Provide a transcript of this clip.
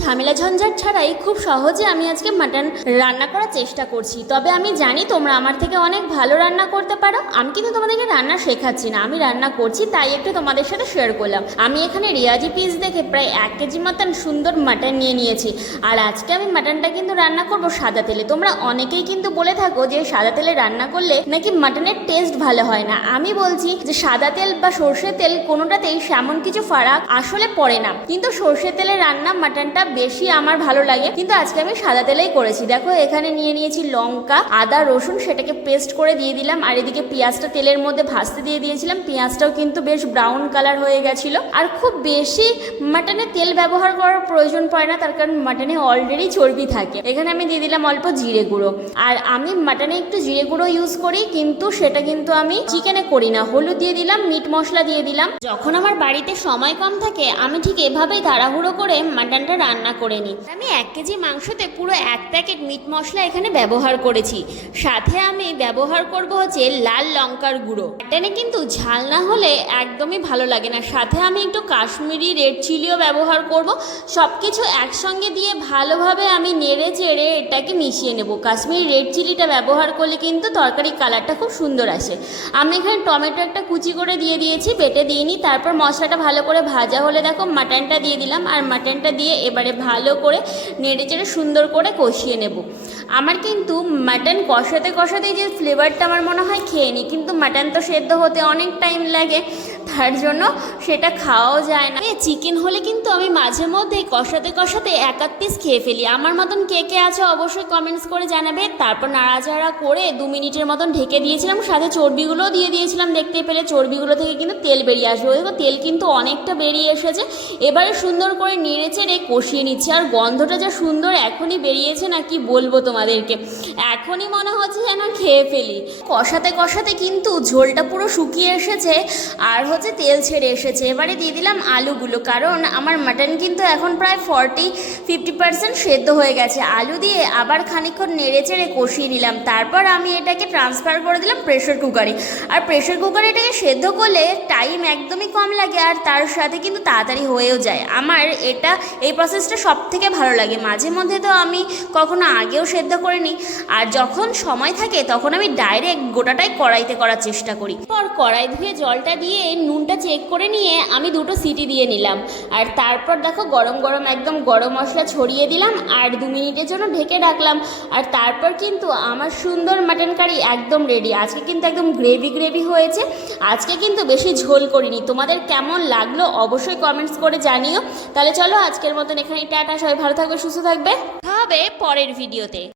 ঝামেলা ঝঞ্ঝাট ছাড়াই খুব সহজে আমি আজকে মাটন রান্না করার চেষ্টা করছি। তবে আমি জানি তোমরা আমার থেকে অনেক ভালো রান্না করতে পারো। আমি কিন্তু তোমাদেরকে রান্না শেখাচ্ছি না, আমি রান্না করছি, তাই একটু তোমাদের সাথে শেয়ার করলাম। আমি এখানে রিয়াজি পিস দেখে প্রায় 1 কেজি মতন সুন্দর মাটন নিয়ে নিয়েছি। আর আজকে আমি মাটনটা কিন্তু রান্না করব সাদা তেলে। তোমরা অনেকেই কিন্তু বলে থাকো যে সাদা তেলে রান্না করলে নাকি মাটনের টেস্ট ভালো হয় না। আমি বলছি যে সাদা তেল বা সর্ষের তেল কোনোটাতেই সেমন কিছু ফারাক আসলে পড়ে না, কিন্তু সর্ষের তেলে রান্না মাটনটা বেশি আমার ভালো লাগে। কিন্তু আজকে আমি সাদা তেলেই করেছি। দেখো এখানে নিয়ে নিয়েছি লঙ্কা, আদা, রসুন, সেটাকে পেস্ট করে দিয়ে দিলাম। আর এদিকে পেঁয়াজটা তেলের মধ্যে ভাজতে দিয়ে দিয়েছিলাম। পেঁয়াজটাও কিন্তু বেশ ব্রাউন কালার হয়ে গেছিল। আর খুব বেশি মাটনে তেল ব্যবহার করার প্রয়োজন পড়ে না, তার কারণ মাটনে অলরেডি চর্বি থাকে। এখানে আমি দিয়ে দিলাম অল্প জিরে গুঁড়ো। আর আমি মাটনে একটু জিরে গুঁড়ো ইউজ করি, কিন্তু সেটা কিন্তু আমি চিকেনে করি না। হলুদ দিয়ে দিলাম, মিট মশলা দিয়ে দিলাম। যখন আমার বাড়িতে সময় কম থাকে আমি ঠিক এভাবেই তাড়াহুড়ো করে মাটনটা রান্না করে নিই। আমি 1 কেজি মাংসতে পুরো 1 প্যাকেট মিট মশলা এখানে ব্যবহার করেছি। সাথে আমি ব্যবহার করব হচ্ছে লাল লঙ্কার গুঁড়ো। মাটনে কিন্তু ঝাল না হলে একদমই ভালো লাগে না। সাথে আমি একটু কাশ্মীরি রেড চিলিও ব্যবহার করব। সব কিছু একসঙ্গে দিয়ে ভালোভাবে আমি নেড়ে চেড়ে এটাকে মিশিয়ে নেব। কাশ্মীরি রেড চিলিটা ব্যবহার করলে কিন্তু তরকারির কালারটা খুব সুন্দর আসে। আমি এখানে টমেটো একটা কুচি করে দিয়ে দিয়েছি, বেটে দিইনি। তারপর মশলাটা ভালো করে ভাজা হলে দেখো মাটনটা দিয়ে দিলাম। আর মাটনটা দিয়ে এবারে ভালো করে নেড়ে চেড়ে সুন্দর করে কষিয়ে নেব। আমার কিন্তু মাটন কষাতে কষাতেই যে ফ্লেভারটা আমার মনে হয় খেয়ে নিই, কিন্তু মাটন তো সেদ্ধ হতে অনেক টাইম লাগে, তার জন্য সেটা খাওয়াও যায় না। চিকেন হলে কিন্তু আমি মাঝে মধ্যে কষাতে কষাতে 1-8 পিস খেয়ে ফেলি। আমার মতন কে কে আছে অবশ্যই কমেন্টস করে জানাবে। তারপর নাড়াচাড়া করে 2 মিনিটের মতন ঢেকে দিয়েছিলাম। সাথে চর্বিগুলোও দিয়ে দিয়েছিলাম। দেখতে পেলে চর্বিগুলো থেকে কিন্তু তেল বেরিয়ে আসবে। দেখো তেল কিন্তু অনেকটা বেরিয়ে এসেছে। এবারে সুন্দর করে নেড়ে চেড়ে কষিয়ে নিচ্ছি। আর গন্ধটা যা সুন্দর এখনই বেরিয়েছে না, কি বলবো তোমাদেরকে, এখনই মনে হচ্ছে যেন খেয়ে ফেলি। কষাতে কষাতে কিন্তু ঝোলটা পুরো শুকিয়ে এসেছে আর হচ্ছে তেল ছেড়ে এসেছে। এবারে দিয়ে দিলাম আলুগুলো, কারণ আমার মাটন কিন্তু এখন প্রায় 40-50% সেদ্ধ হয়ে গেছে। আলু দিয়ে আবার খানিকক্ষণ নেড়ে চেড়ে কষিয়ে নিলাম। তারপর আমি এটাকে ট্রান্সফার করে দিলাম প্রেশার কুকারে। আর প্রেশার কুকারে এটাকে সেদ্ধ করলে টাইম একদমই কম লাগে, আর তার সাথে কিন্তু তাড়াতাড়ি হয়েও যায়। আমার এই প্রসেসটা সব থেকে ভালো লাগে। মাঝে মধ্যে তো আমি কখনো আগেও সেদ্ধ করে নিই, আর যখন সময় থাকে তখন আমি ডাইরেক্ট গোটাটাই কড়াইতে করার চেষ্টা করি। পর কড়াই ধুয়ে জলটা দিয়ে নুনটা চেক করে নিয়ে আমি 2টো সিটি দিয়ে নিলাম। আর তারপর দেখো গরম গরম একদম গরম মশলা ছড়িয়ে দিলাম আর 2 মিনিটের জন্য ঢেকে রাখলাম। আর তারপর কিন্তু আমার সুন্দর মাটন কারি একদম রেডি। আজকে কিন্তু একদম গ্রেভি হয়েছে। আজকে কিন্তু বেশি ঝোল করিনি। তোমাদের কেমন লাগলো অবশ্যই কমেন্টস করে জানিও। তাহলে চলো আজকের মতন এখানে টাটা। সবাই ভালো থাকবে, সুস্থ থাকবে, হবে পরের ভিডিওতে।